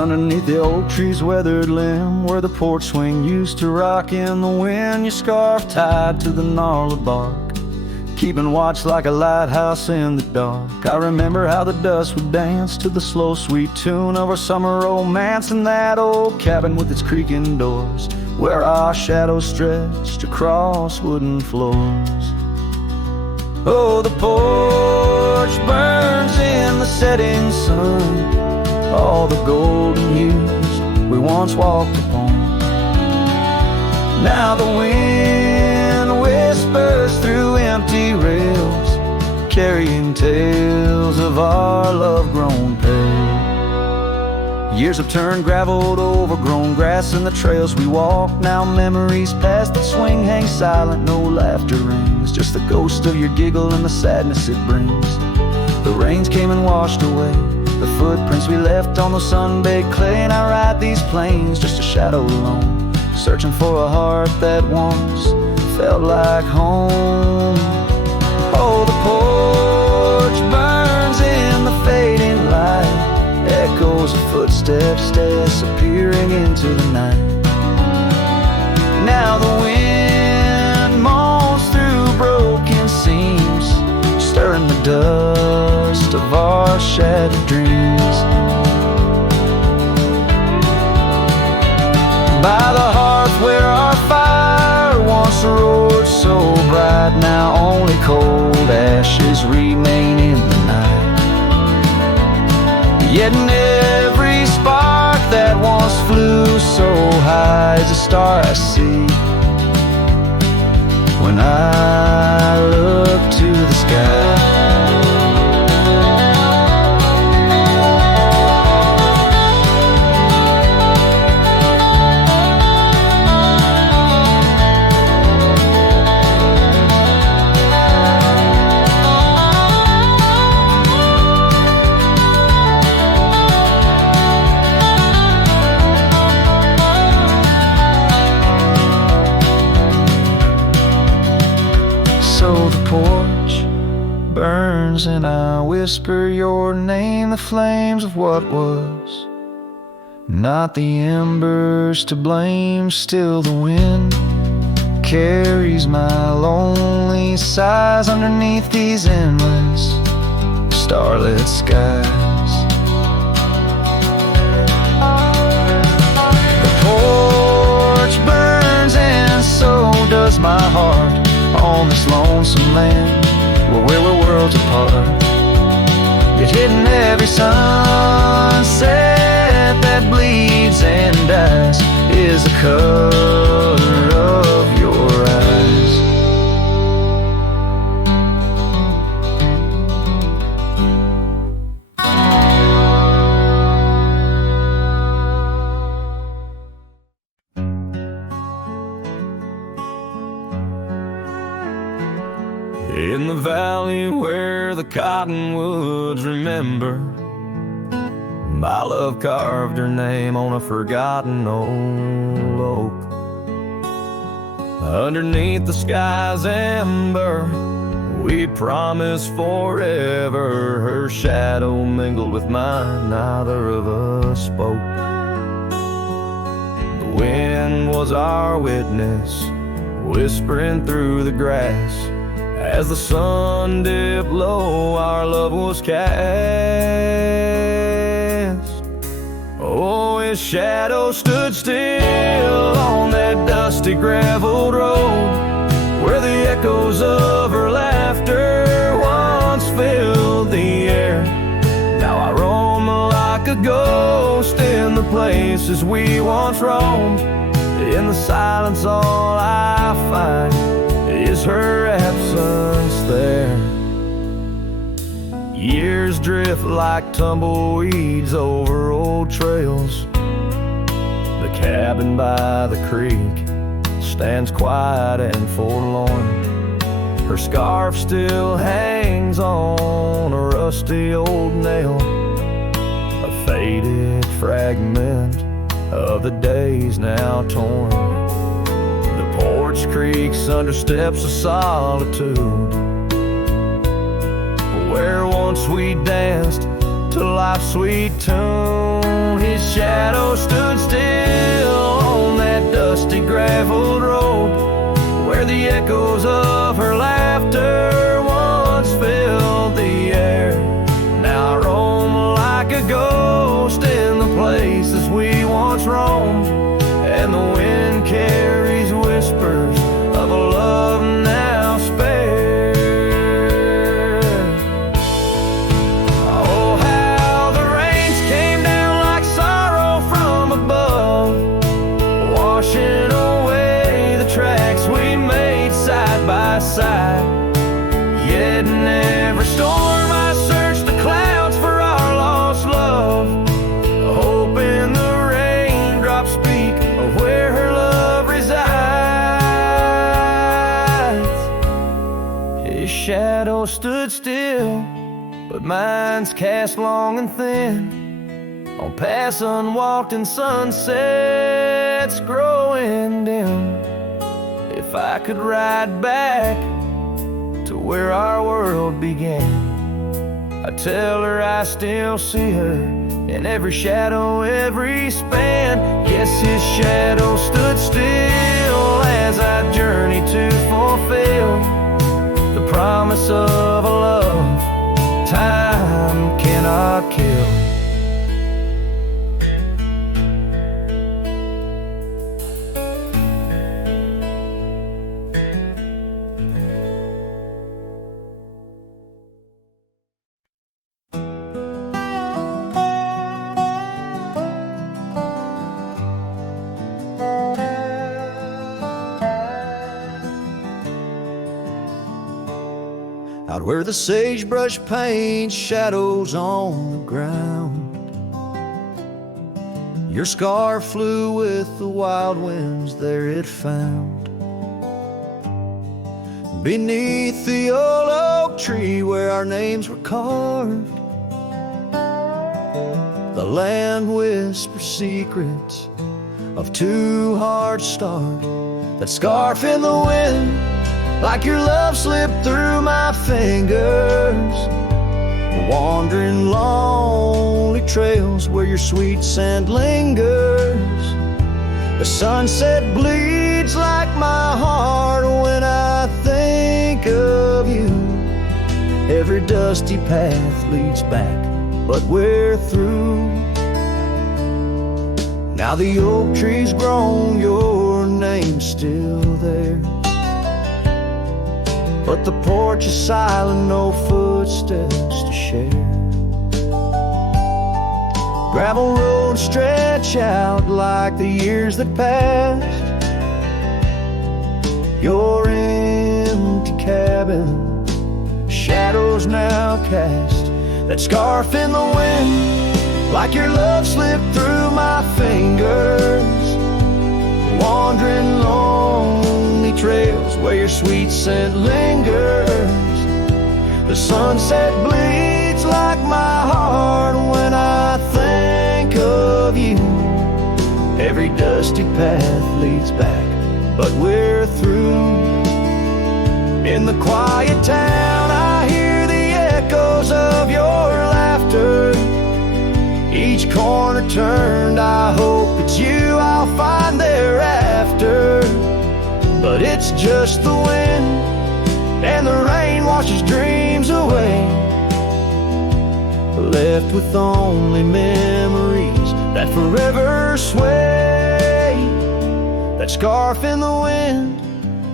Underneath the oak tree's weathered limb, where the porch swing used to rock in the wind, your scarf tied to the gnarled bark, keeping watch like a lighthouse in the dark. I remember how the dust would dance to the slow, sweet tune of our summer romance in that old cabin with its creaking doors, where our shadows stretched across wooden floors. Oh, the porch burns in the setting sun, all the golden years we once walked upon. Now the wind whispers through empty rails, carrying tales of our love-grown pale. Years have turned gravel to overgrown grass in the trails we walk. Now memories past that swing hang silent, no laughter rings, just the ghost of your giggle and the sadness it brings. The rains came and washed away the footprints we left on the sun-baked clay, and I ride these plains just a shadow alone, searching for a heart that once felt like home. Oh, the porch burns in the fading light, echoes of footsteps disappearing into the night. Now the wind moans through broken seams, stirring the dust of our shattered dreams. By the hearth where our fire once roared so bright, now only cold ashes remain in the night. Yet in every spark that once flew so high is a star I see when I look to the sky. Porch burns and I whisper your name, the flames of what was, not the embers to blame. Still the wind carries my lonely sighs underneath these endless starlit skies. The porch burns and so does my heart on this lonesome land where we're worlds apart. Yet hidden every sunset that bleeds and dies is the color of your eyes. In the valley where the cottonwoods remember, my love carved her name on a forgotten old oak. Underneath the sky's ember, we promised forever. Her shadow mingled with mine, neither of us spoke. The wind was our witness, whispering through the grass. As the sun dipped low, our love was cast. Oh, his shadow stood still on that dusty graveled road, where the echoes of her laughter once filled the air. Now I roam like a ghost in the places we once roamed. In the silence all I find is her absence there. Years drift like tumbleweeds over old trails. The cabin by the creek stands quiet and forlorn. Her scarf still hangs on a rusty old nail, a faded fragment of the days now torn. The porch creaks under steps of solitude, where once we danced to life's sweet tune. his shadow stood still on that dusty graveled road, where the echoes of her laughter once filled the air. Now I roam like a ghost in the places we once roamed, and the wind carries whispers of a love now spared. Oh, how the rains came down like sorrow from above, washing away the tracks we made side by side. Yet in every storm I searched the clouds for our lost love, hoping the raindrops speak of where her love resides. His shadow stood still, but mine's cast long and thin on paths unwalked and sunsets growing dim. If I could ride back to where our world began, I tell her I still see her in every shadow, every span. Yes, his shadow stood still as I journeyed to fulfill the promise of a love time cannot kill. Out where the sagebrush paints shadows on the ground, your scar flew with the wild winds, there it found. Beneath the old oak tree where our names were carved, the land whispers secrets of two hearts starved. That scarf in the wind, like your love slipped through my fingers, wandering lonely trails where your sweet scent lingers. The sunset bleeds like my heart when I think of you. Every dusty path leads back, but we're through. Now the oak tree's grown, your name's still there, but the porch is silent, no footsteps to share. Gravel roads stretch out like the years that passed. Your empty cabin, shadows now cast. That scarf in the wind, like your love slipped through my fingers, wandering lonely trails where your sweet scent lingers. The sunset bleeds like my heart when I think of you. Every dusty path leads back, but we're through. In the quiet town I hear the echoes of your laughter. Each corner turned, I hope it's you I'll find thereafter. But it's just the wind, and the rain washes dreams away, left with only memories that forever sway. That scarf in the wind,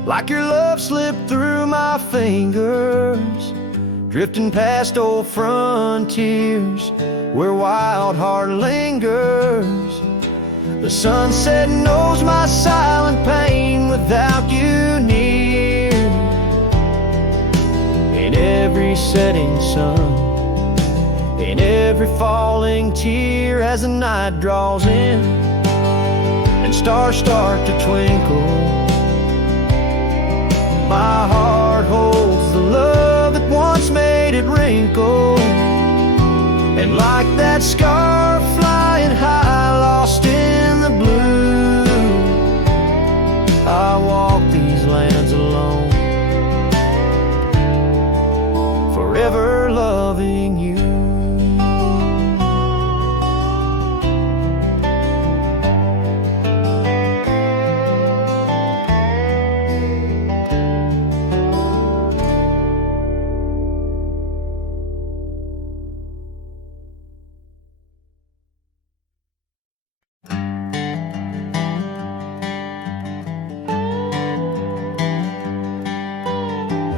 like your love slipped through my fingers, drifting past old frontiers where wild heart lingers. The sunset knows my silent pain without you near. In every setting sun, in every falling tear, as the night draws in and stars start to twinkle, my heart holds the love that once made it wrinkle. And like that scarf flying high, lost in the blue, I walk these lands alone, forever loving you.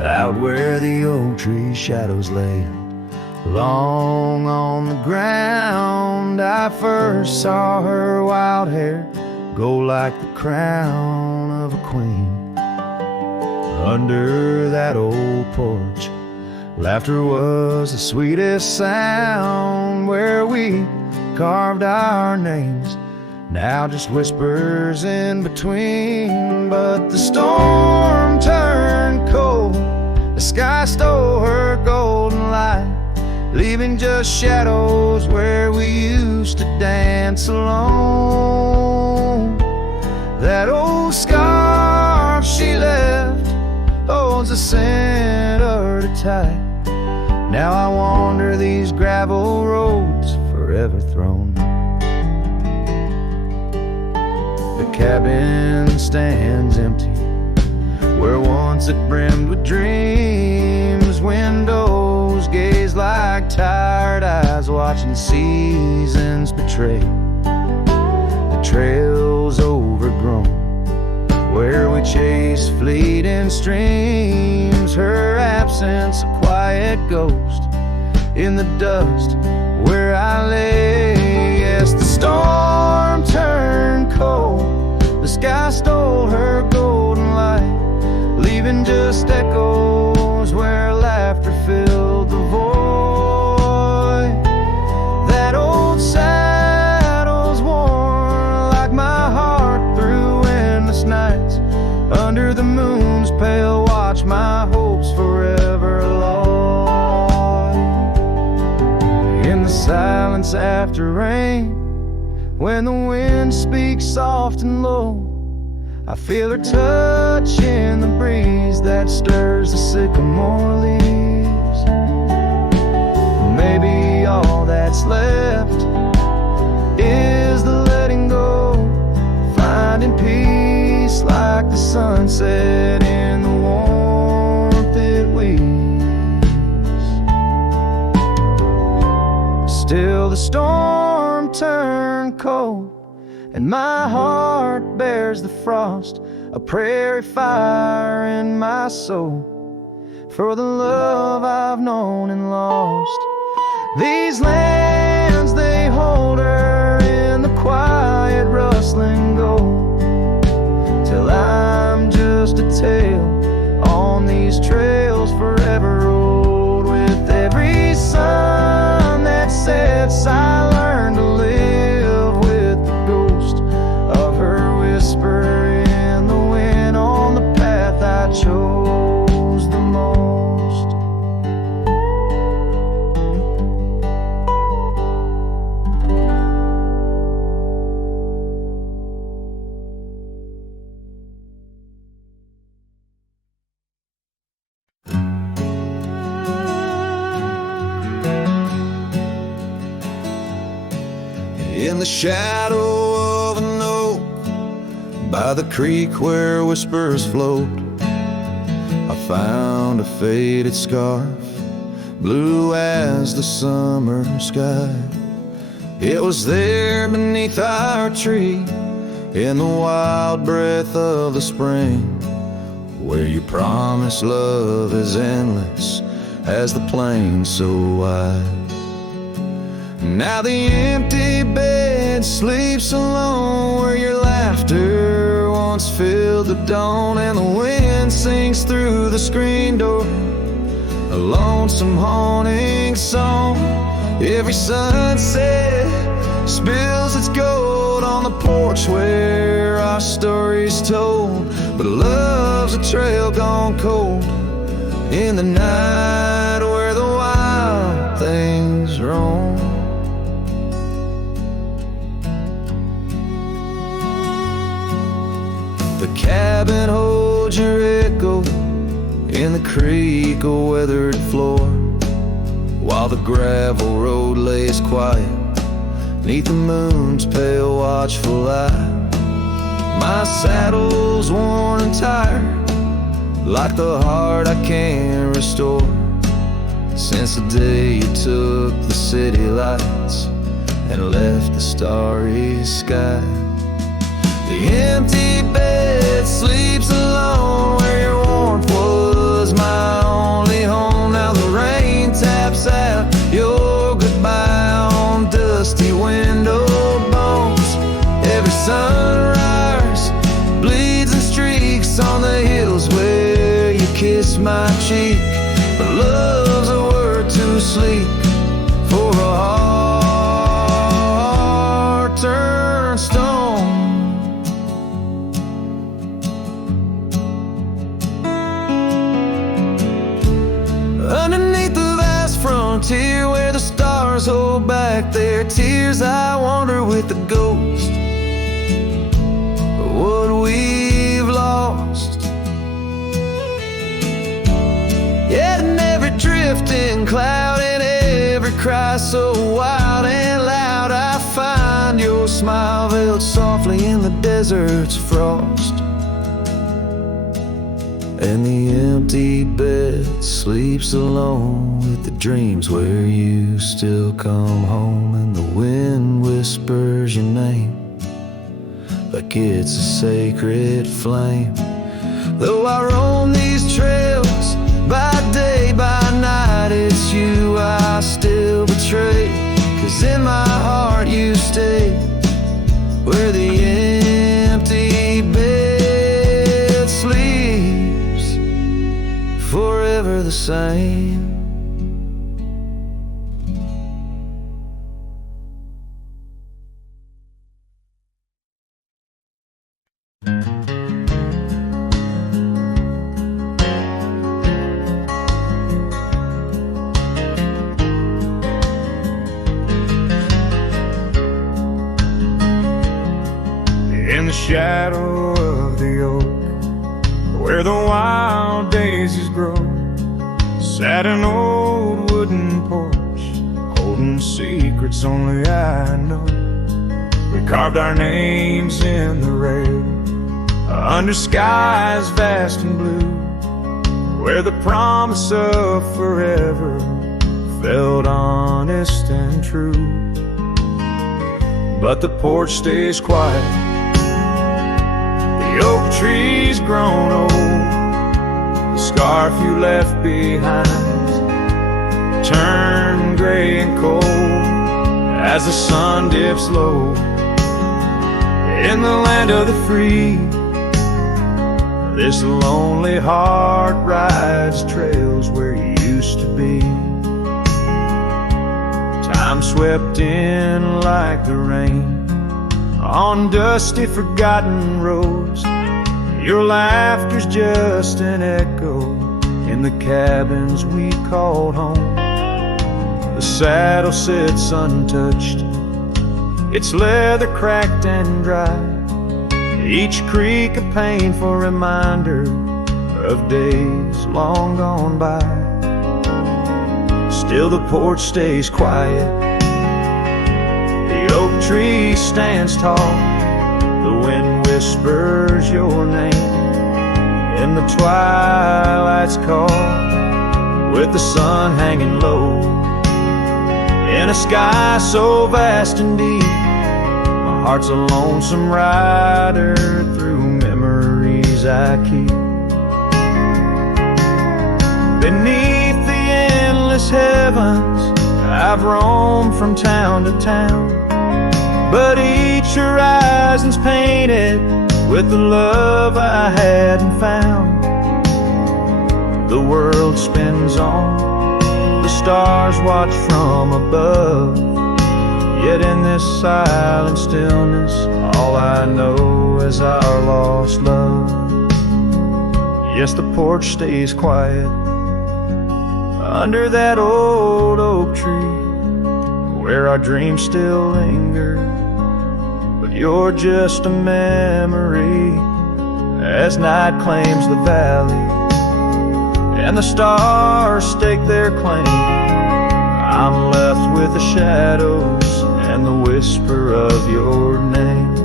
out where the oak tree shadows lay long on the ground. I first saw her wild hair go like the crown of a queen. Under that old porch, laughter was the sweetest sound. Where we carved our names, now just whispers in between. But the storm turned cold, the sky stole her golden light, leaving just shadows where we used to dance alone. That old scarf she left holds a senator tight. Now I wander these gravel roads forever thrown. The cabin stands empty where once it brimmed with dreams. Windows gaze like tired eyes watching seasons betray. The trails overgrown where we chase fleeting streams. Her absence a quiet ghost in the dust where I lay. Yes, the storm turned cold, the sky stole her golden light, leaving just echoes where laughter filled the void. That old saddle's worn like my heart through endless nights. Under the moon's pale watch, my hopes forever lost. In the silence after rain, when the wind speaks soft and low, I feel her touch in the breeze that stirs the sycamore leaves. Maybe all that's left is the letting go, finding peace like the sunset in the warmth it weaves. Still the storm turned cold, and my heart bears the frost, a prairie fire in my soul, for the love I've known and lost. These lands, they hold her in the quiet rustling gold, till I'm just a tale on these trails forever old. With every sun that sets, I learn to live with the ghost of her whisper in the wind on the path I chose the most. In the shadow of an oak, by the creek where whispers float, I found a faded scarf, blue as the summer sky. It was there beneath our tree, in the wild breath of the spring, where you promise love is endless as the plain so wide. Now the empty bed sleeps alone, where your laughter once filled the dawn, and the wind sings through the screen door, a lonesome haunting song. Every sunset spills its gold on the porch where our story's told, but love's a trail gone cold in the night where the wild things roam. The cabin holds your echo in the creek, a weathered floor, while the gravel road lays quiet neath the moon's pale watchful light. My saddle's worn and tired, like the heart I can't restore, since the day you took the city lights and left the starry sky. The empty bed sleeps alone, where your warmth was my kiss my cheek, but love's a word too sleek for a heart turned stone. Underneath the vast frontier where the stars hold back their tears, I wander with the ghost of what we've lost. Yet in every drifting cloud and every cry so wild and loud, I find your smile veiled softly in the desert's frost. And the empty bed sleeps alone with the dreams where you still come home, and the wind whispers your name like it's a sacred flame. Though I roam these trails by day, by night, it's you I still betray. 'Cause in my heart you stay where the empty bed sleeps, forever the same. In the shadow of the oak, where the wild daisies grow, sat an old wooden porch, holding secrets only I know. We carved our names in the rail, under skies vast and blue, where the promise of forever felt honest and true. But the porch stays quiet, the oak tree's grown old, the scarf you left behind turned gray and cold as the sun dips low. In the land of the free, this lonely heart rides trails where you used to be. Time swept in like the rain on dusty forgotten roads. Your laughter's just an echo in the cabins we called home. The saddle sits untouched, its leather cracked and dry, each creak a painful reminder of days long gone by. Still the porch stays quiet, the oak tree stands tall, the wind whispers your name in the twilight's call, with the sun hanging low in a sky so vast and deep. My heart's a lonesome rider through memories I keep. Beneath the endless heavens I've roamed from town to town, but each horizon's painted with the love I hadn't found. The world spins on, the stars watch from above, yet in this silent stillness all I know is our lost love. Yes, the porch stays quiet under that old oak tree, where our dreams still linger, but you're just a memory as night claims the valley and the stars stake their claim. I'm left with the shadows and the whisper of your name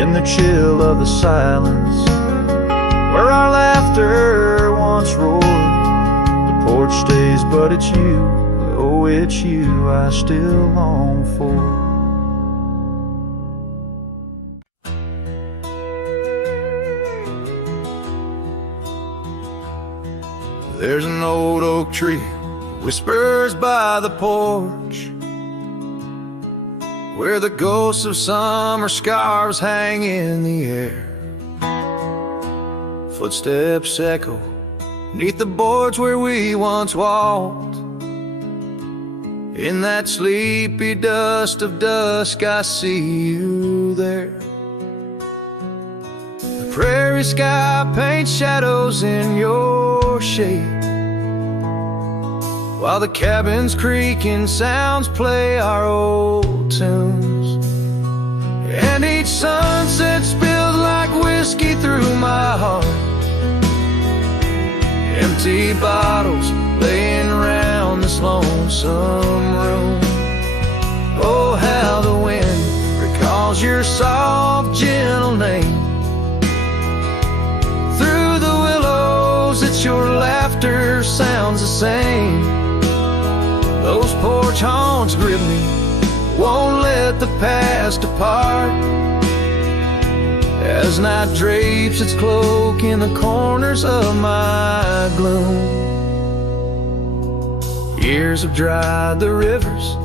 in the chill of the silence where our laughter once roared. The porch stays, but it's you, oh it's you I still long for. There's an old oak tree whispers by the porch, where the ghosts of summer scarves hang in the air. Footsteps echo 'neath the boards where we once walked. In that sleepy dust of dusk, I see you there. The prairie sky paints shadows in your shape, while the cabin's creaking sounds play our old tunes. And each sunset spills like whiskey through my heart. Empty bottles laying around this lonesome room. Oh, how the wind recalls your soft, gentle name. Through the willows, it's your laughter sounds the same. Those porch haunts grip me, won't let the past depart. As night drapes its cloak in the corners of my gloom. Years have dried the rivers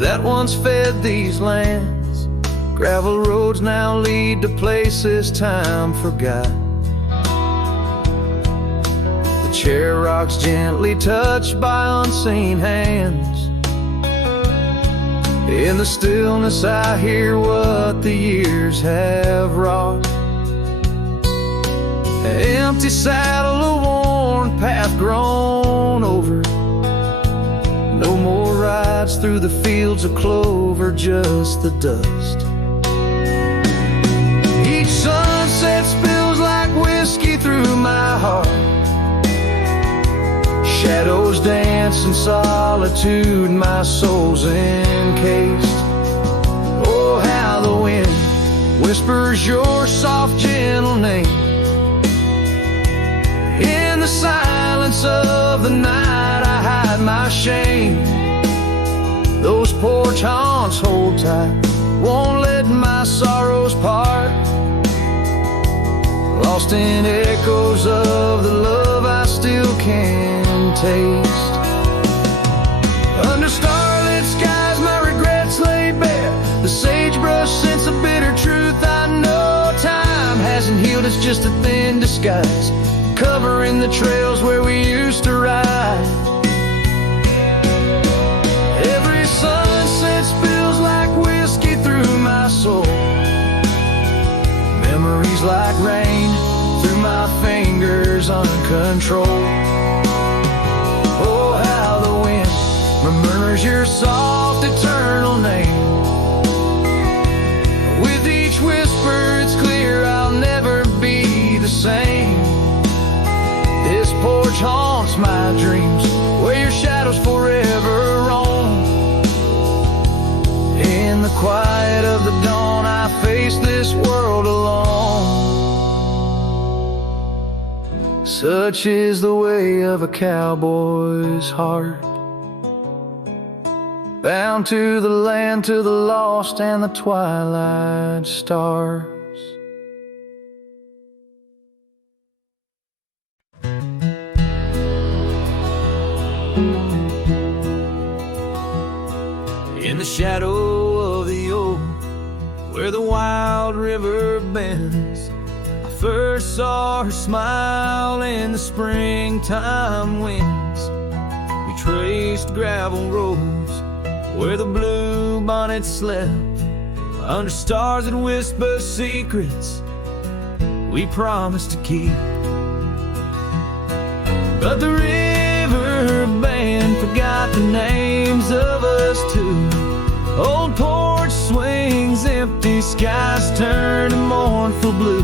that once fed these lands. Gravel roads now lead to places time forgot. The chair rocks gently touched by unseen hands. In the stillness I hear what the years have wrought. An empty saddle, a worn path grown over. No more rides through the fields of clover, just the dust. Each sunset spills like whiskey through my heart. Shadows dance in solitude, my soul's encased. Oh, how the wind whispers your soft, gentle name. In the silence of the night, I hide my shame. Those porch haunts hold tight, won't let my sorrows part. Lost in echoes of the love I still can taste. Under starlit skies my regrets lay bare. The sagebrush scents a bitter truth I know. Time hasn't healed, it's just a thin disguise, covering the trails where we used to ride. Every sunset spills like whiskey through my soul. Memories like rain through my fingers uncontrolled. Oh, how the wind murmurs your soft, eternal name. With each whisper it's clear I'll never be the same. This porch haunts my dreams, where your shadows forever roam. In the quiet of the dawn I face this world alone. Such is the way of a cowboy's heart, bound to the land, to the lost and the twilight stars. In the shadow of the oak, where the wild river bends, I first saw her smile in the springtime winds. We traced gravel roads where the blue bonnet slept, under stars that whisper secrets we promised to keep. But the river band forgot the names of us two. Old porch swings, empty skies turn to mournful blue.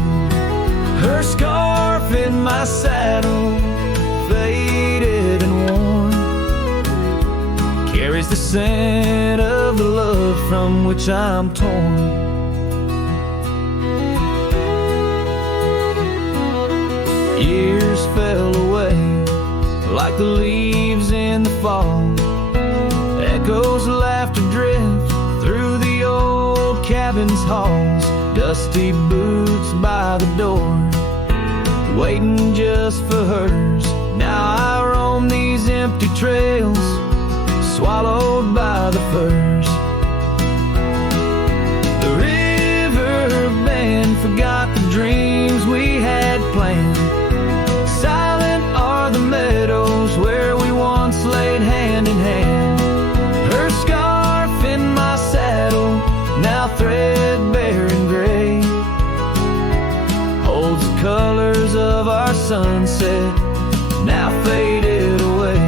Her scarf in my saddle, faded and worn, carries the scent of the love from which I'm torn. Years fell away like the leaves in the fall. Echoes of laughter drift through the old cabin's halls. Dusty boots by the door, waiting just for hers. Now I roam these empty trails, swallowed by the firs. The river band forgot the dreams we had planned. Silent colors of our sunset now faded away.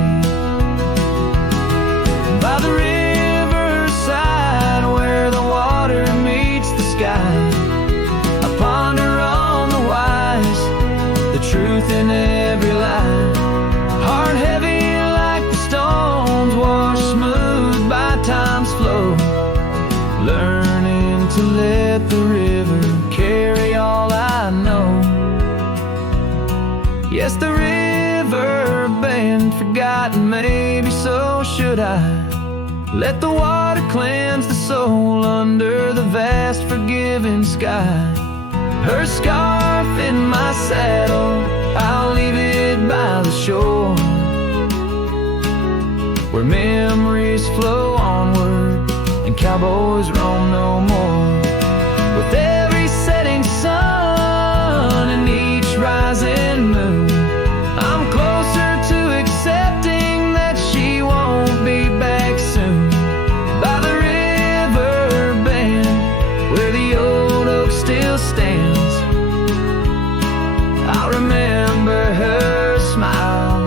By the riverside where the water meets the sky, I ponder on the wise, the truth in every lie. Heart heavy like the stones washed smooth by time's flow, learning to let the river carry all I know. Yes, the river been forgotten, maybe so should I. Let the water cleanse the soul under the vast forgiving sky. Her scarf in my saddle, I'll leave it by the shore, where memories flow onward and cowboys roam no more. With every setting sun and each rising moon, I'm closer to accepting that she won't be back soon. By the river bend where the old oak still stands, I'll remember her smile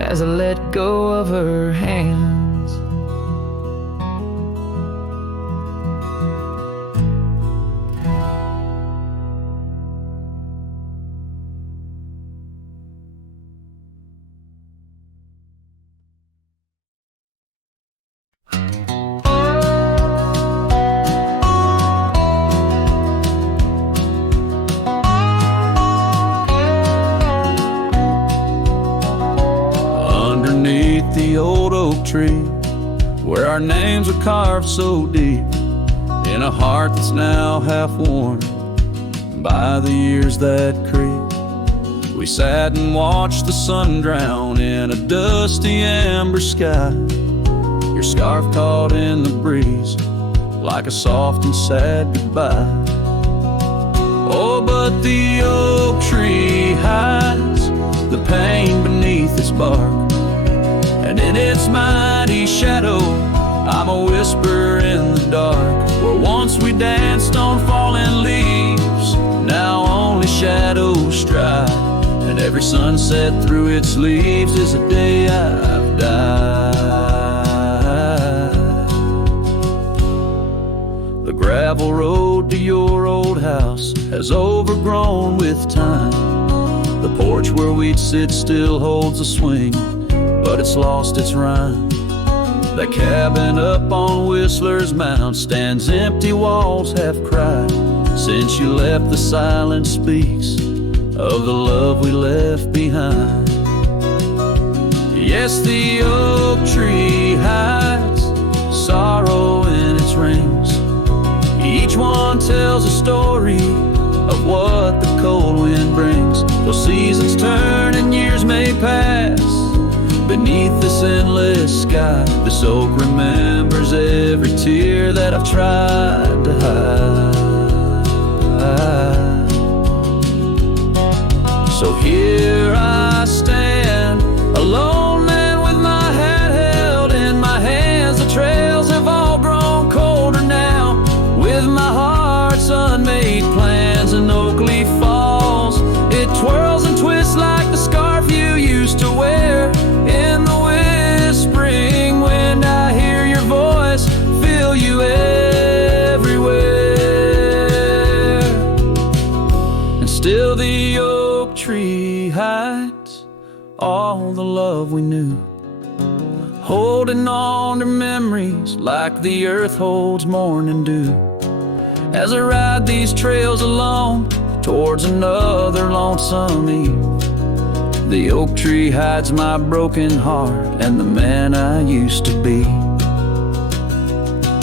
as I let go of her hands. The old oak tree, where our names are carved so deep in a heart that's now half worn by the years that creep. We sat and watched the sun drown in a dusty amber sky, your scarf caught in the breeze like a soft and sad goodbye. Oh, but the oak tree hides the pain beneath its bark, and in its mighty shadow, I'm a whisper in the dark. Where once we danced on falling leaves, now only shadows stride, and every sunset through its leaves is a day I've died. The gravel road to your old house has overgrown with time. The porch where we'd sit still holds a swing, but it's lost its rhyme. That cabin up on Whistler's Mound stands empty, walls have cried. Since you left, the silence speaks of the love we left behind. Yes, the oak tree hides sorrow in its rings. Each one tells a story of what the cold wind brings. Those seasons turn and years may pass beneath this endless sky. This oak remembers every tear that I've tried to hide. So here I stand, a lone man with my hat held in my hands. The trails have all grown colder now, with my heart's unmade plans. And oak leaf falls, it twirls and twists like the scarf you used to wear. In the whispering wind, I hear your voice, feel you everywhere. And still the oak tree hides all the love we knew, holding on to memories like the earth holds morning dew. As I ride these trails alone towards another lonesome eve, the oak tree hides my broken heart and the man I used to be.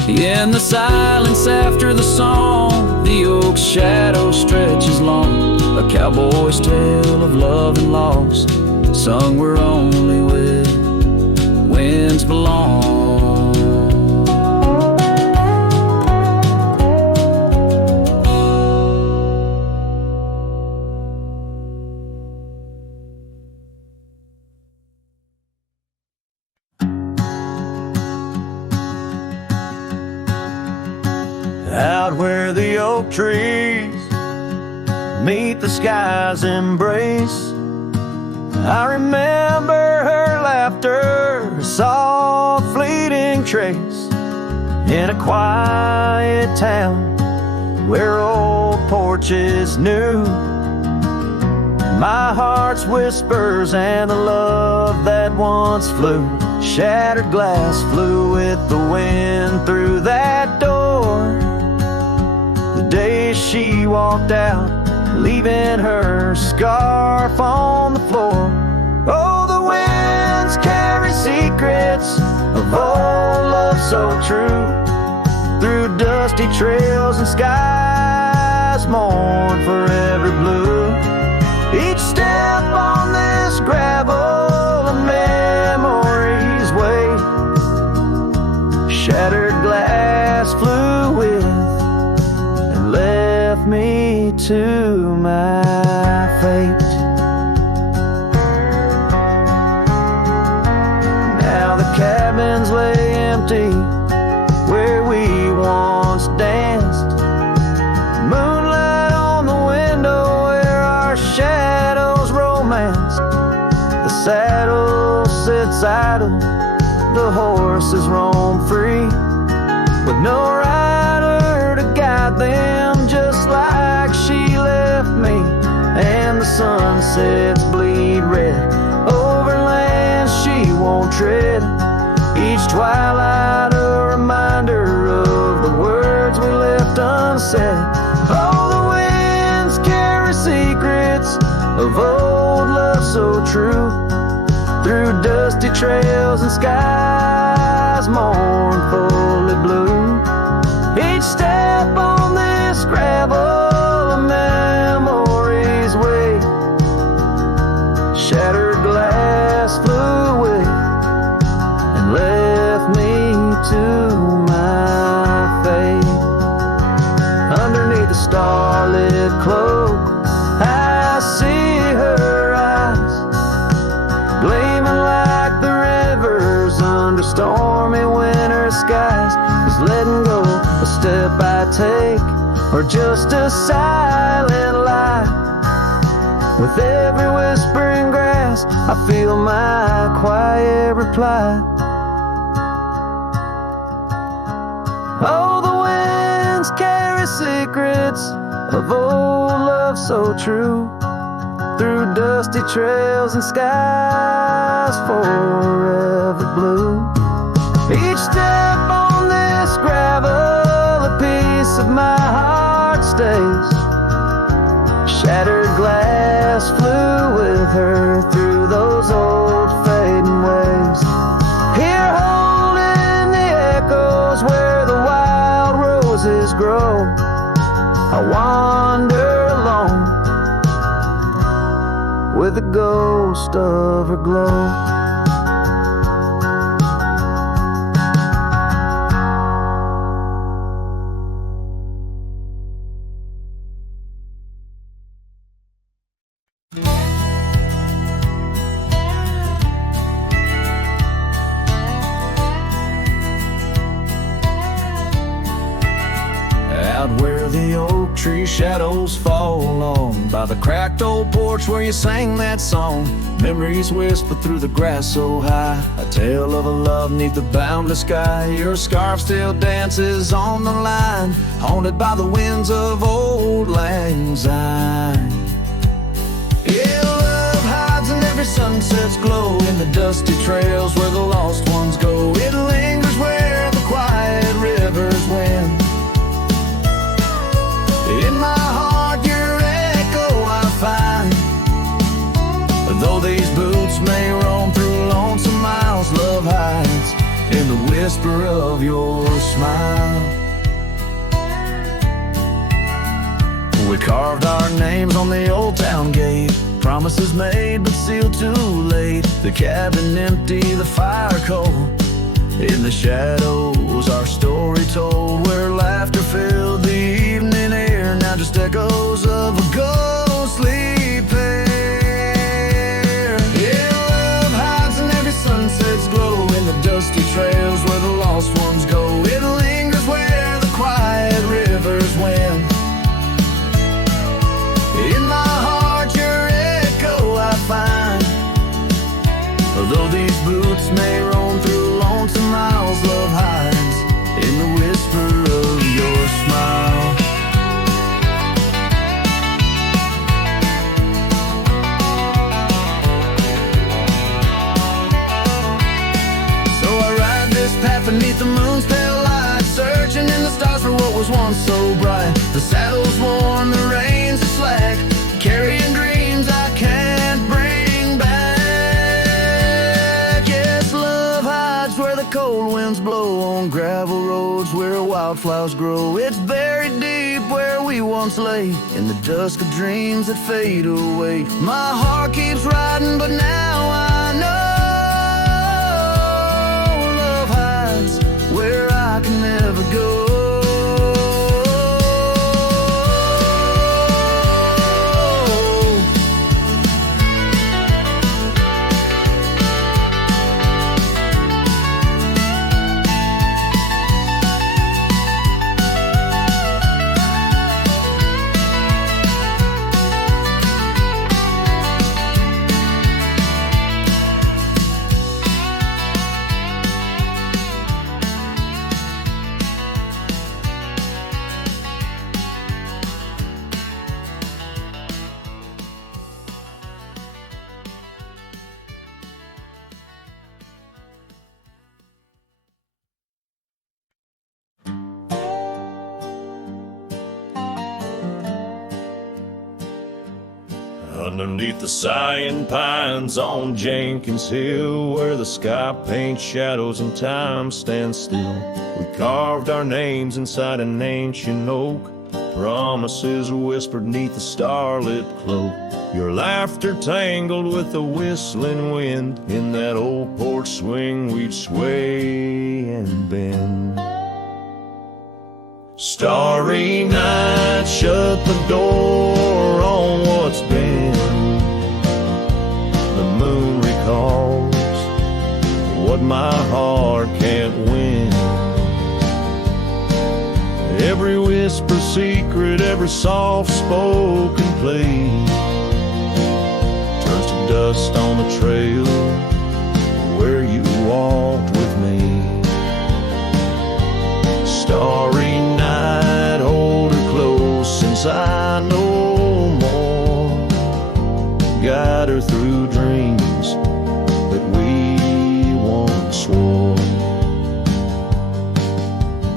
In the silence after the song, the oak's shadow stretches long, a cowboy's tale of love and loss, sung where only winds belong. Out where the oak trees meet the sky's embrace. I remember her laughter, a soft fleeting trace, in a quiet town where old Porch is new. My heart's whispers and the love that once flew. Shattered glass flew with the wind through that door. The day she walked out, leaving her scarf on the floor. Oh, the winds carry secrets of old love so true. Through dusty trails and skies mourn forever blue. Each step on this gravel, a memory's way. Shattered glass flew with and left me to my fate. Now the cabins lay empty where we once danced. Moonlight on the window where our shadows romanced. The saddle sits idle, the horses roam free, with no rider to guide them, just like she left me. And the sunsets bleed red over lands she won't tread. Each twilight a reminder of the words we left unsaid. Oh, the winds carry secrets of old love so true. Through dusty trails and skies mournfully blue. Each step on this gravel, a memory's way. Shattered glass flew away and left me to my fate. Underneath the starlit cloak, I see her eyes, gleaming like the rivers under stormy winter skies. Is letting go a step I take, or just a silent lie? With every whispering grass, I feel my quiet reply. Oh, the winds carry secrets of old love so true. Through dusty trails and skies forever blue. Each step on this gravel, a piece of my heart stays. Shattered glass flew with her through those old fading ways. Here holding the echoes where the wild roses grow, I wander alone with the ghost of her glow. Out where the oak tree shadows fall on, by the cracked old porch where you sang that song, memories whisper through the grass so high, a tale of a love neath the boundless sky. Your scarf still dances on the line, haunted by the winds of old lang syne. Yeah, love hides in every sunset's glow, in the dusty trails where the lost ones go. It lingers where the quiet rivers win. In my heart your echo I find. Though these boots may roam through lonesome miles, love hides in the whisper of your smile. We carved our names on the old town gate, promises made but sealed too late. The cabin empty, the fire cold, in the shadows our story told, where laughter filled the evening air, now just echoes of a ghostly pair. Yeah, love hides in every sunset's glow, in the dusty trails where the lost ones go. It lingers where the quiet rivers win. In the moon's pale light, searching in the stars for what was once so bright. The saddle's worn, the reins are slack, carrying dreams I can't bring back. Yes, love hides where the cold winds blow, on gravel roads where wildflowers grow. It's buried deep where we once lay, in the dusk of dreams that fade away. My heart keeps riding, but now I know love hides where I can never go. Underneath the sighing pines on Jenkins Hill, where the sky paints shadows and time stands still, we carved our names inside an ancient oak, promises whispered neath the starlit cloak. Your laughter tangled with the whistling wind, in that old porch swing we'd sway and bend. Starry night, shut the door on what's been. The moon recalls what my heart can't win. Every whisper secret, every soft spoken plea turns to dust on the trail where you walked with me. Starry night, hold her close since I know more. Guide her through dreams that we once swore.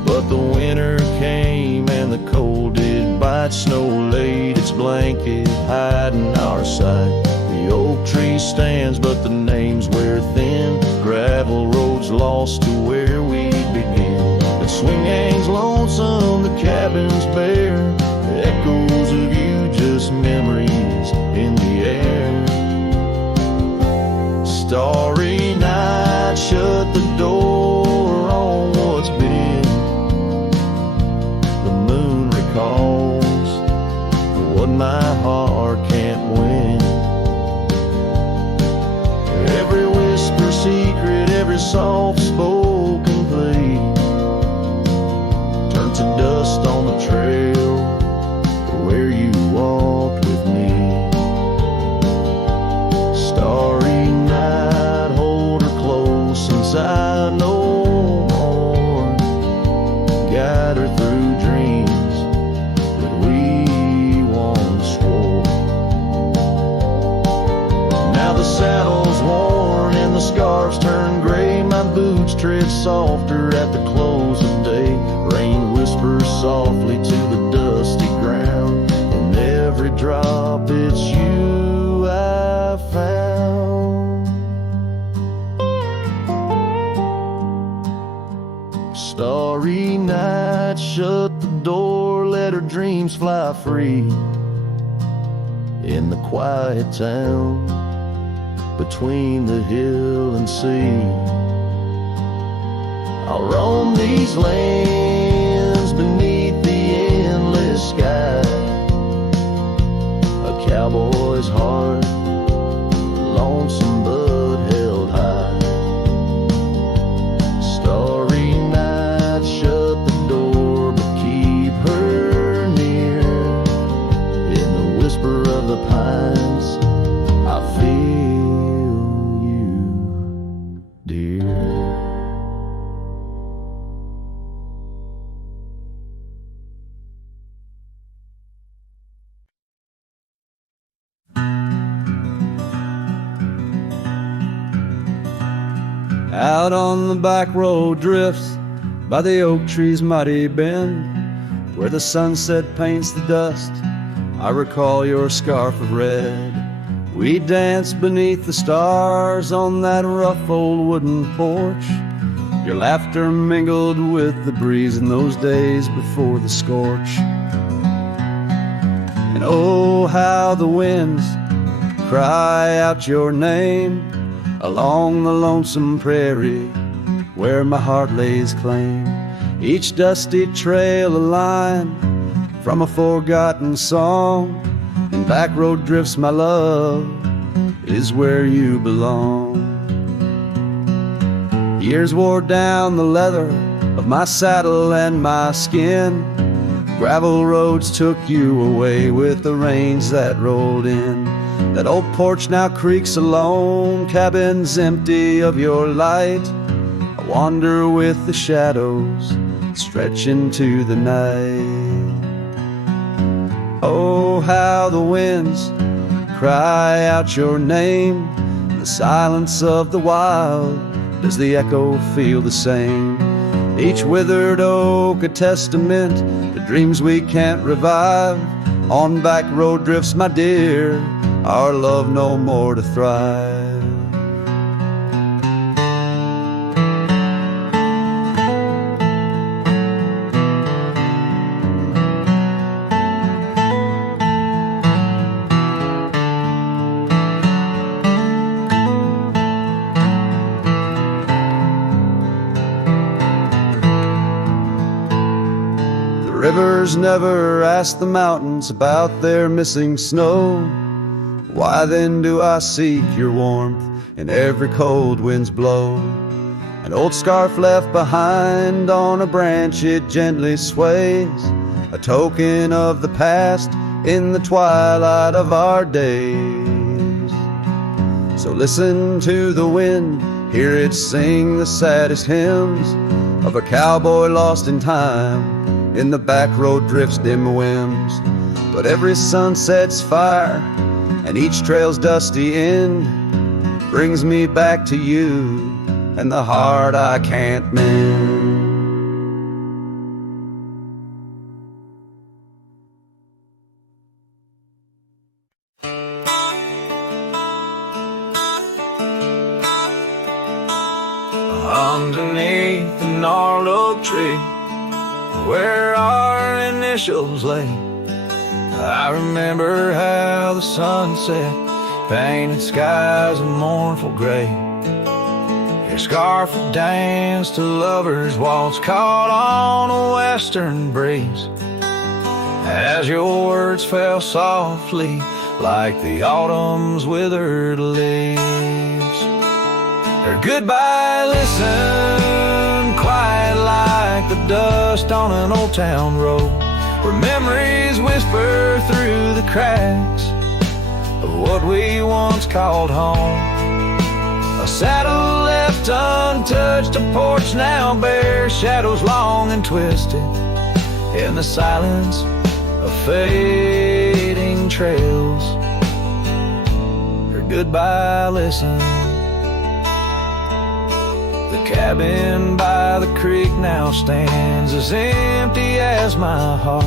But the winter came and the cold did bite. Snow laid its blanket, hiding our sight. The oak tree stands, but the names wear thin. Gravel roads lost to where we begin. The swing hangs lonesome, the cabin's bare. Echoes of you, just memories in the air. Starry night, shut the door on what's been. The moon recalls what my heart can't win. Every whisper secret, every soft spoken plea turns to dust on the trail where you walked with me. Starry night, hold her close since I know more. Guide her through dreams that we once swore. Now the saddle's worn and the scarves turn gray. My boots tread softer at the close of day. Rain whispers softly to the dusty ground. In every drop it's you I found. Starry night, shut the door, let her dreams fly free. In the quiet town between the hill and sea, I'll roam these lands beneath the endless sky. A cowboy's heart, lonesome but held high. Starry night, shut the door, but keep her near. In the whisper of the pines, I feel you, dear. Out on the back road drifts by the oak tree's mighty bend, where the sunset paints the dust, I recall your scarf of red. We danced beneath the stars on that rough old wooden porch. Your laughter mingled with the breeze in those days before the scorch. And oh, how the winds cry out your name along the lonesome prairie where my heart lays claim. Each dusty trail a line from a forgotten song, and back road drifts, my love, is where you belong. Years wore down the leather of my saddle and my skin. Gravel roads took you away with the rains that rolled in. That old porch now creaks alone, cabins empty of your light. I wander with the shadows stretch into the night. Oh, how the winds cry out your name. In the silence of the wild, does the echo feel the same? Each withered oak a testament to dreams we can't revive. On back road drifts, my dear, our love no more to thrive. Rivers never ask the mountains about their missing snow. Why then do I seek your warmth in every cold wind's blow? An old scarf left behind on a branch, it gently sways, a token of the past in the twilight of our days. So listen to the wind, hear it sing the saddest hymns of a cowboy lost in time in the back road drifts dim whims. But every sunset's fire and each trail's dusty end brings me back to you and the heart I can't mend. Underneath the gnarled oak tree where our initials lay, I remember how the sunset painted skies a mournful gray. Your scarf would dance to lovers' waltz caught on a western breeze, as your words fell softly like the autumn's withered leaves. Their goodbye listened quiet like the dust on an old town road, where memories whisper through the cracks of what we once called home. A saddle left untouched, a porch now bare, shadows long and twisted in the silence of fading trails. Her goodbye listen. The cabin by the creek now stands as empty as my heart.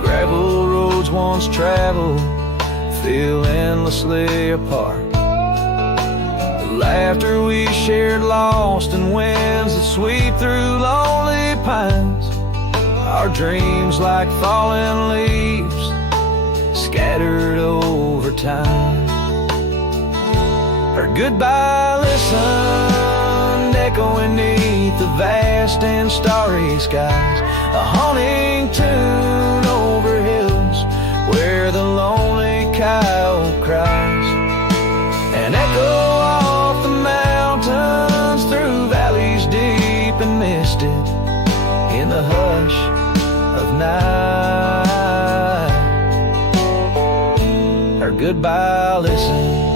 Gravel roads once traveled feel endlessly apart. The laughter we shared lost in winds that sweep through lonely pines. Our dreams like fallen leaves scattered over time. Her goodbye listened, echoing beneath the vast and starry skies, a haunting tune over hills where the lonely coyote cries, an echo off the mountains through valleys deep and misted in the hush of night. Her goodbye listen.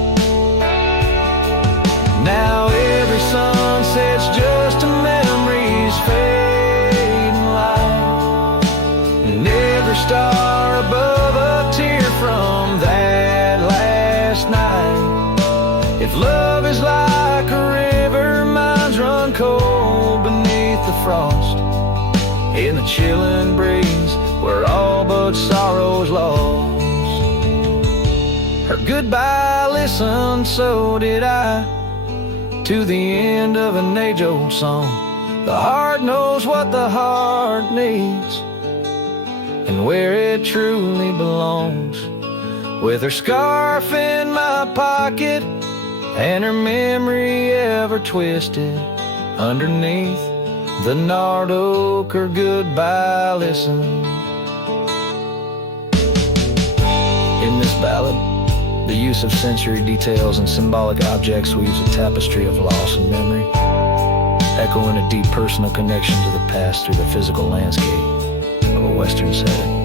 Now every sunset's just a memory's fading light, and every star above a tear from that last night. If love is like a river, mine's run cold beneath chilling breeze where all but sorrow's lost. Her goodbye listened, so did I, to the end of an age-old song. The heart knows what the heart needs and where it truly belongs. With her scarf in my pocket and her memory ever twisted underneath the gnarled oak, her goodbye listen. In this ballad, the use of sensory details and symbolic objects weaves a tapestry of loss and memory, echoing a deep personal connection to the past through the physical landscape of a Western setting.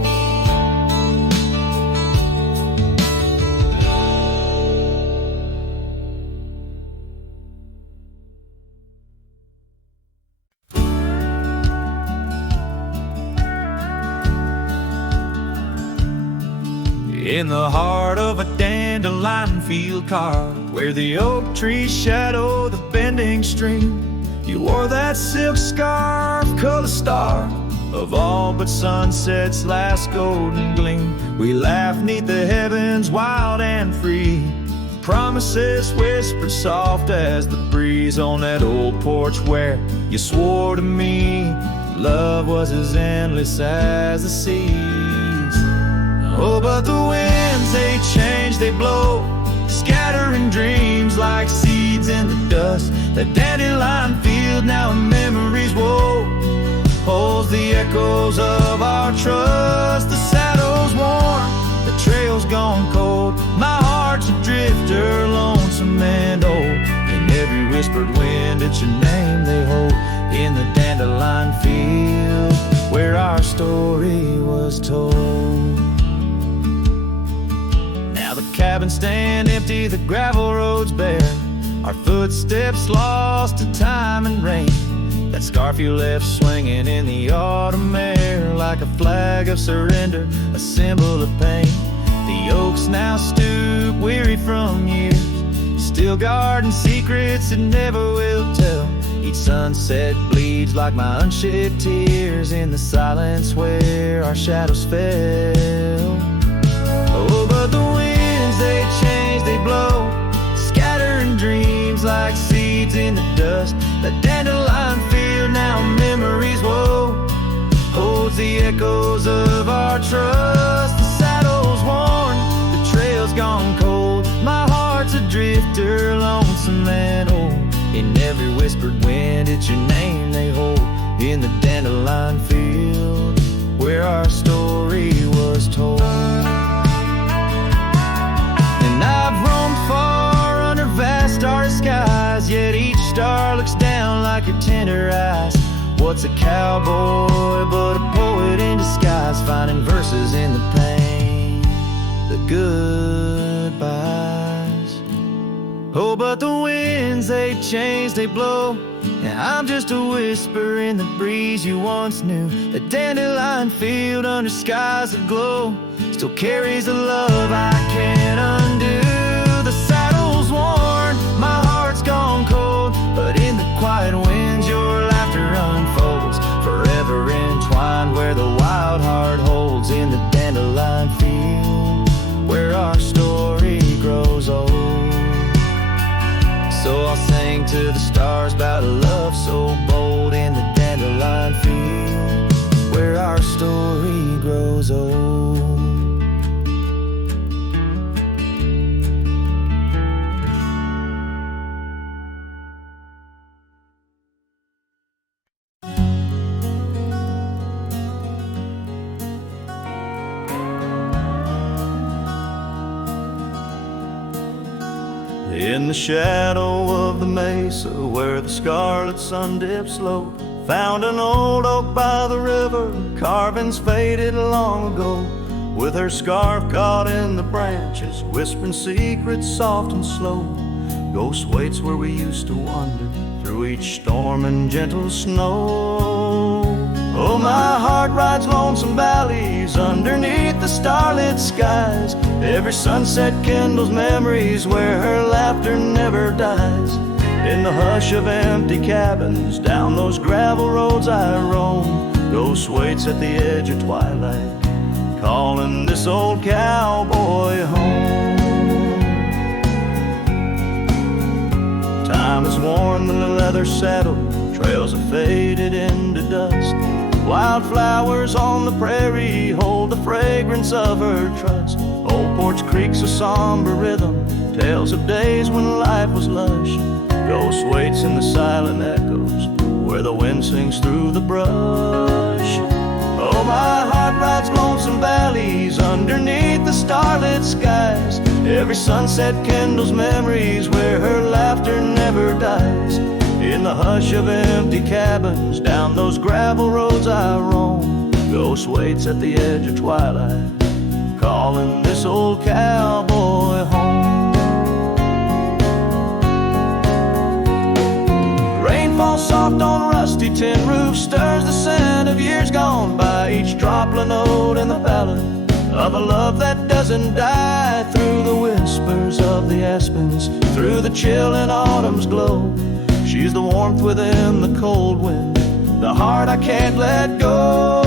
In the heart of a dandelion field carved, where the oak trees shadow the bending stream, you wore that silk scarf, color star of all but sunset's last golden gleam. We laughed 'neath the heavens wild and free, promises whispered soft as the breeze on that old porch where you swore to me love was as endless as the seas. Oh, but the winds, they change, they blow, scattering dreams like seeds in the dust. That dandelion field, now a memory's woe, holds the echoes of our trust. The saddle's worn, the trail's gone cold, my heart's a drifter, lonesome and old. In every whispered wind, it's your name they hold. In the dandelion field, where our story was told. The cabins stand empty, the gravel roads bare, our footsteps lost to time and rain. That scarf you left swinging in the autumn air, like a flag of surrender, a symbol of pain. The oaks now stoop, weary from years, still guarding secrets that never will tell. Each sunset bleeds like my unshed tears in the silence where our shadows fell. Oh, but the winds, they change, they blow, scattering dreams like seeds in the dust. That dandelion field, now memories woe, holds the echoes of our trust. The saddle's worn, the trail's gone cold, my heart's a drifter, lonesome and old. In every whispered wind, it's your name they hold. In the dandelion field, where our story was told. I've roamed far under vast starry skies, yet each star looks down like your tender eyes. What's a cowboy but a poet in disguise, finding verses in the pain, the goodbyes. Oh, but the winds, they change, they blow, and I'm just a whisper in the breeze you once knew. The dandelion field under skies aglow still carries a love I can't undo. The saddle's worn, my heart's gone cold, but in the quiet winds your laughter unfolds, forever entwined where the wild heart holds. In the dandelion field, where our story grows old. So I'll sing to the stars about a love so bold. In the dandelion field, where our story grows old. In the shadow of the mesa where the scarlet sun dips low, found an old oak by the river, carvings faded long ago. With her scarf caught in the branches, whispering secrets soft and slow. Ghost waits where we used to wander through each storm and gentle snow. Oh, my heart rides lonesome valleys underneath the starlit skies. Every sunset kindles memories where her laughter never dies. In the hush of empty cabins, down those gravel roads I roam, Ghost waits at the edge of twilight, calling this old cowboy home. Time has worn the leather saddle, trails have faded into dust. Wildflowers on the prairie hold the fragrance of her trust. Old Porch Creek's a somber rhythm, tales of days when life was lush. Ghost waits in the silent echoes where the wind sings through the brush. Oh, my heart rides lonesome valleys underneath the starlit skies. Every sunset kindles memories where her laughter never dies. In the hush of empty cabins, down those gravel roads I roam. Ghost waits at the edge of twilight, calling this old cowboy home. Rain falls soft on rusty tin roofs, stirs the scent of years gone by. Each droplet note in the ballad of a love that doesn't die. Through the whispers of the aspens, through the chill in autumn's glow, she's the warmth within the cold wind, the heart I can't let go.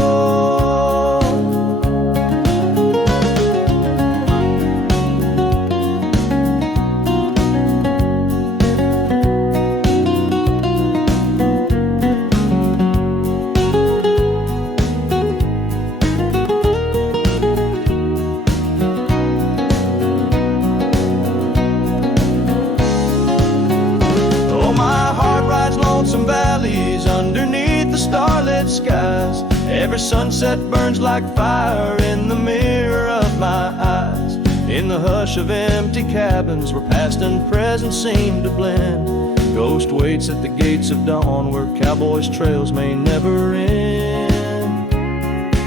Valleys underneath the starlit skies. Every sunset burns like fire in the mirror of my eyes. In the hush of empty cabins where past and present seem to blend, Ghost waits at the gates of dawn where cowboys' trails may never end.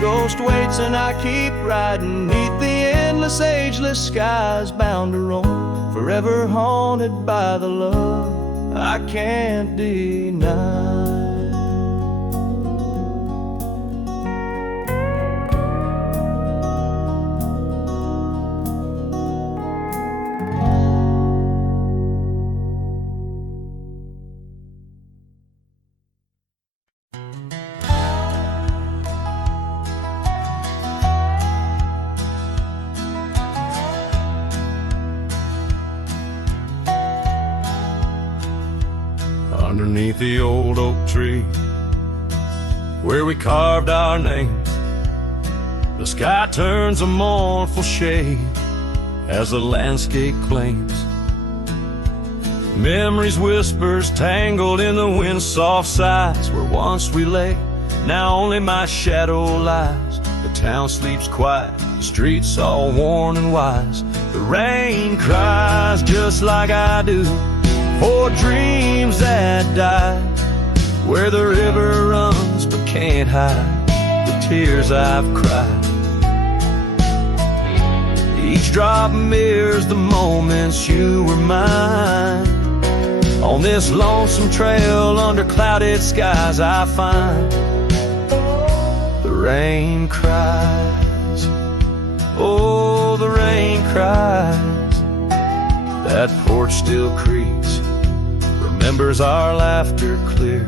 Ghost waits and I keep riding neath the endless ageless skies, bound to roam, forever haunted by the love I can't deny. Underneath the old oak tree where we carved our names, the sky turns a mournful shade as the landscape claims. Memories whispers tangled in the wind's soft sighs, where once we lay, now only my shadow lies. The town sleeps quiet, the streets all worn and wise. The rain cries just like I do for dreams that die, where the river runs but can't hide the tears I've cried. Each drop mirrors the moments you were mine. On this lonesome trail under clouded skies I find the rain cries. Oh, the rain cries. That porch still creaks, remembers our laughter clear.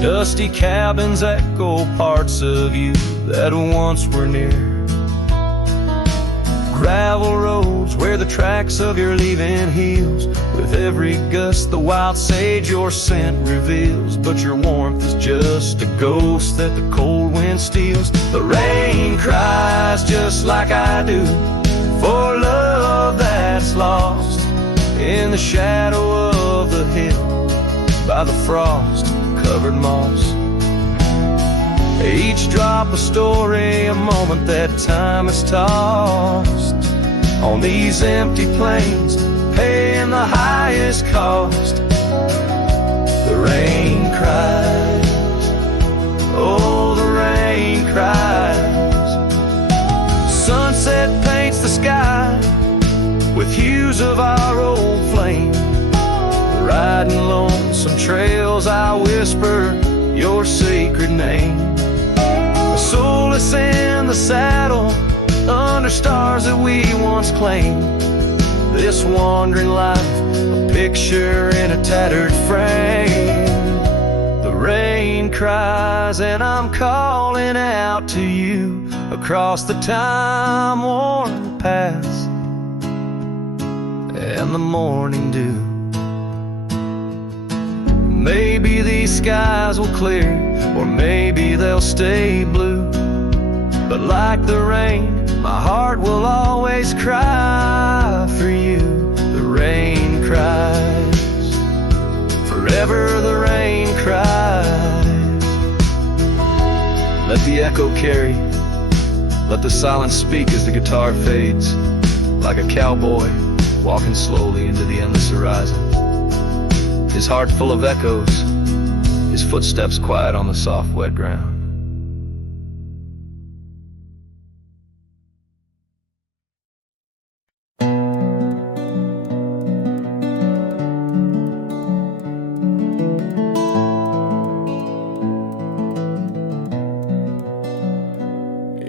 Dusty cabins echo parts of you that once were near. Gravel roads where the tracks of your leaving heals. With every gust the wild sage your scent reveals. But your warmth is just a ghost that the cold wind steals. The rain cries just like I do for love that's lost in the shadow of the hill by the frost-covered moss. Each drop a story, a moment that time has tossed on these empty plains, paying the highest cost. The rain cries. Oh, the rain cries. Sunset paints the sky with hues of our old flame. Riding lonesome trails I whisper your sacred name. Soulless in the saddle under stars that we once claimed. This wandering life, a picture in a tattered frame. The rain cries and I'm calling out to you across the time-worn paths and the morning dew. Maybe these skies will clear, or maybe they'll stay blue, but like the rain, my heart will always cry for you. The rain cries, forever the rain cries. Let the echo carry, let the silence speak as the guitar fades, like a cowboy walking slowly into the endless horizon. His heart full of echoes, his footsteps quiet on the soft wet ground.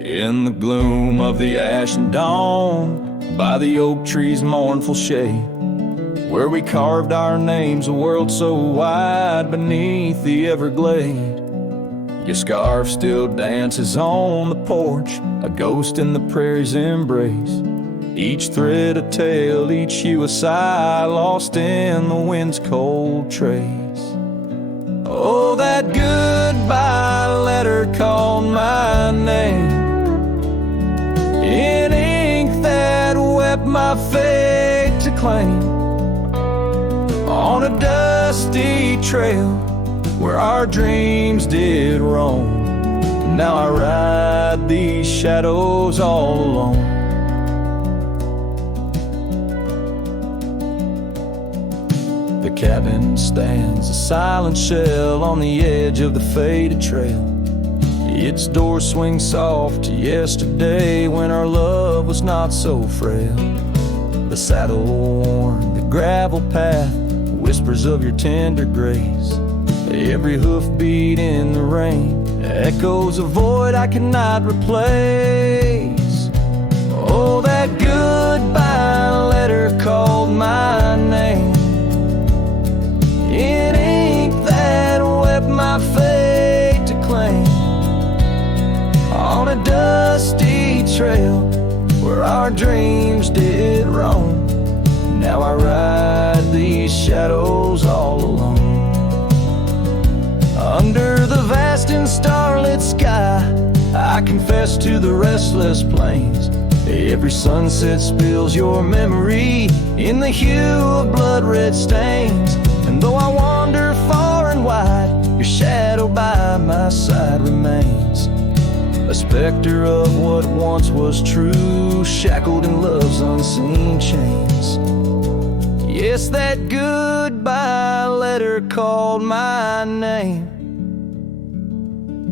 In the gloom of the ashen dawn, by the oak tree's mournful shade, where we carved our names, a world so wide beneath the everglade. Your scarf still dances on the porch, a ghost in the prairie's embrace. Each thread a tale, each hue a sigh, lost in the wind's cold trace. Oh, that goodbye letter called my name in ink that wept my fate to claim. On a dusty trail where our dreams did roam, now I ride these shadows all alone. The cabin stands a silent shell on the edge of the faded trail. Its door swings soft to yesterday when our love was not so frail. The saddle worn, the gravel path, whispers of your tender grace. Every hoofbeat in the rain echoes a void I cannot replace. Oh, that goodbye letter called my name in ink that wept my fate to claim. On a dusty trail where our dreams did roam, now I ride these shadows all alone. Under the vast and starlit sky, I confess to the restless plains. Every sunset spills your memory in the hue of blood-red stains. And though I wander far and wide, your shadow by my side remains, a specter of what once was true, shackled in love's unseen chains. Yes, that goodbye letter called my name,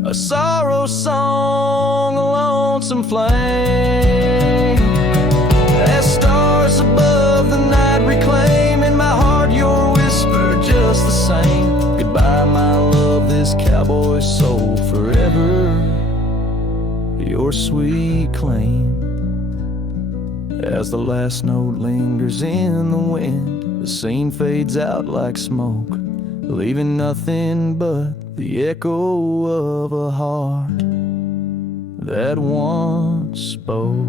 a sorrow song, a lonesome flame. As stars above the night reclaim in my heart your whisper just the same. Goodbye, my love, this cowboy soul, forever your sweet claim. As the last note lingers in the wind, the scene fades out like smoke, leaving nothing but the echo of a heart that once spoke.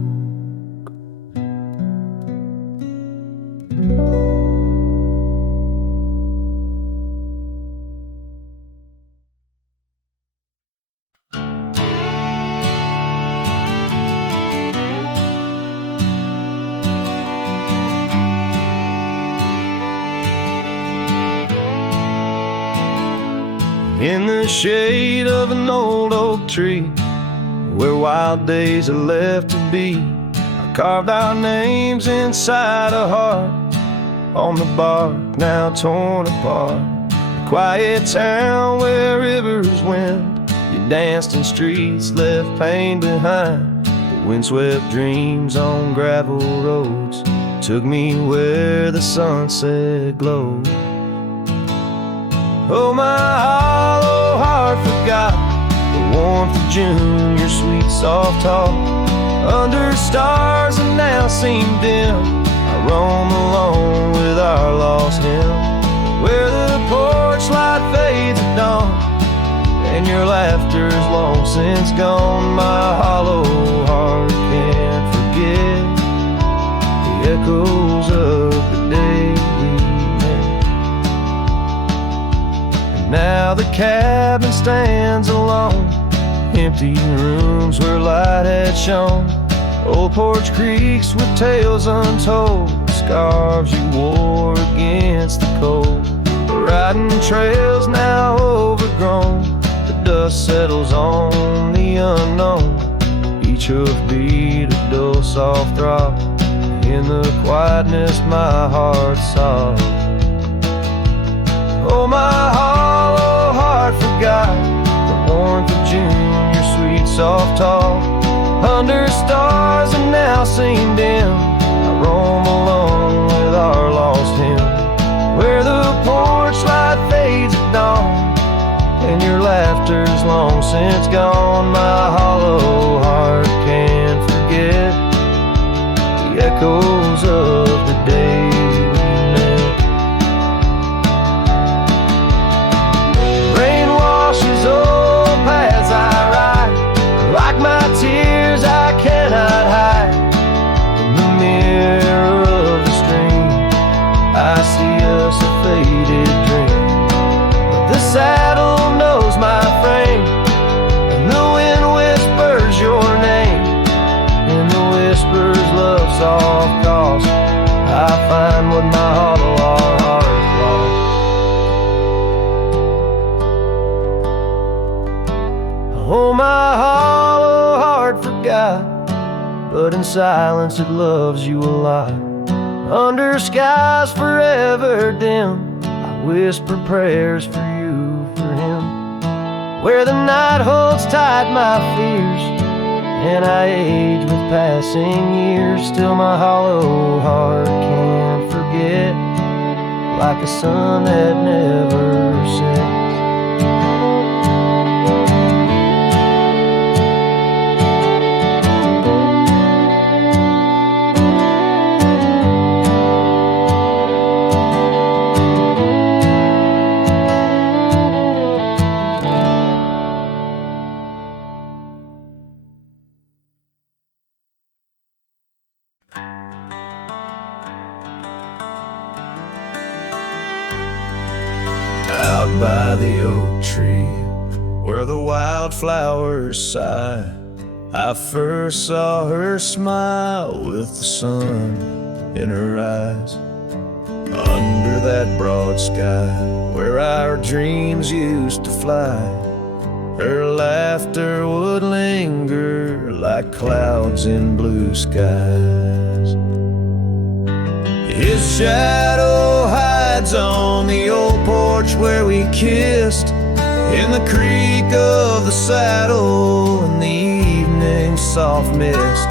In the shade of an old oak tree, where wild days are left to be, I carved our names inside a heart on the bark now torn apart. A quiet town where rivers wend, you danced in streets, left pain behind. The windswept dreams on gravel roads took me where the sunset glowed. Oh, my hollow heart forgot the warmth of June, your sweet soft talk. Under stars that now seem dim, I roam alone with our lost hymn. Where the porch light fades at dawn, your laughter's long since gone. My hollow heart can't forget the echoes of the day we met. And now the cabin stands alone, empty rooms where light had shone. Old porch creaks with tales untold, scarves you wore against the cold. Riding trails now overgrown, the dust settles on the unknown. Each hoofbeat a dull soft throb, in the quietness my heart sobs. Oh, my hollow heart forgot the warmth of June, your sweet soft talk. Under stars and now seen dim, I roam alone with our lost hymn, where the porch light fades at dawn, and your laughter's long since gone. My hollow heart can't forget the echoes of the day we met. Rain washes old paths I ride, like my tears I cannot hide. In the mirror of the stream, I see us a faded dream. But the saddle knows my frame, and the wind whispers your name. In the whispers love soft calls, I find what my hollow heart lost. Oh, my hollow heart forgot, but in silence it loves you a lot. Under skies forever dim, I whisper prayers for you, for him. Where the night holds tight my fears, and I age with passing years, still my hollow heart can't forget, like a sun that never sets. Out by the oak tree, where the wildflowers sigh, I first saw her smile with the sun in her eyes. Under that broad sky, where our dreams used to fly, her laughter would linger like clouds in blue skies. His shadow hides on the old porch where we kissed, in the creak of the saddle and the evening's soft mist.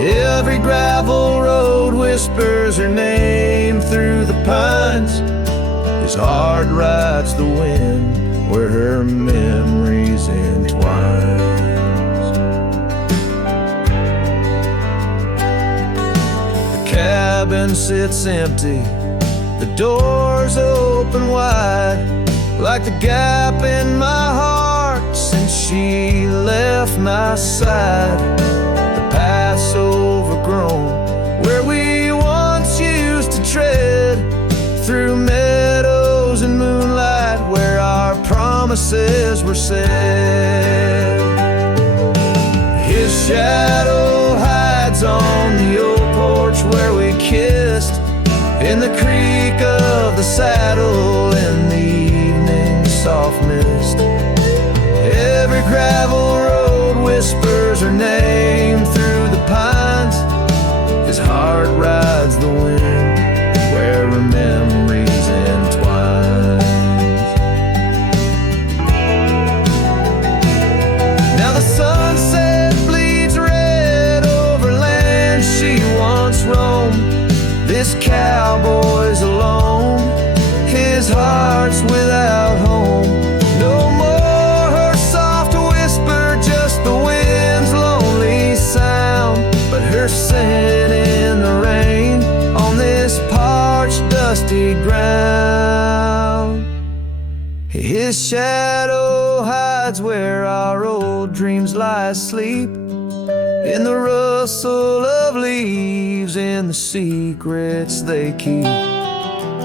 Every gravel road whispers her name through the pines. His heart rides the wind where her memories entwine. Cabin sits empty, the doors open wide, like the gap in my heart since she left my side. The path's overgrown, where we once used to tread, through meadows and moonlight, where our promises were said. His shadow hides on the old porch where we kissed, in the creak of the saddle and the evening's soft mist. Every gravel road whispers her name through the pines. His heart rides the wind where her memories entwine. Now the sunset bleeds red over land she once roamed. This cowboy's alone, his heart's without home. No more her soft whisper, just the wind's lonely sound, but her scent in the rain on this parched, dusty ground. His shadow hides hides where our old dreams lie asleep, in the rustle of leaves, in the secrets they keep.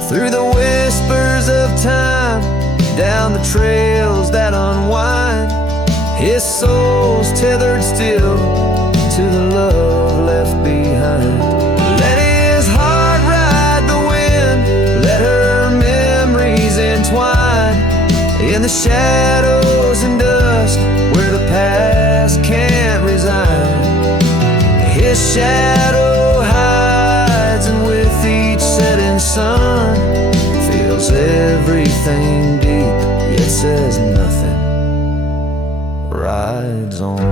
Through the whispers of time, down the trails that unwind, his soul's tethered still to the love left behind. Let his heart ride the wind, let her memories entwine in the shadows and dust where the past can't resign. His shadow hides, and with each setting sun, feels everything deep, yet says nothing, rides on.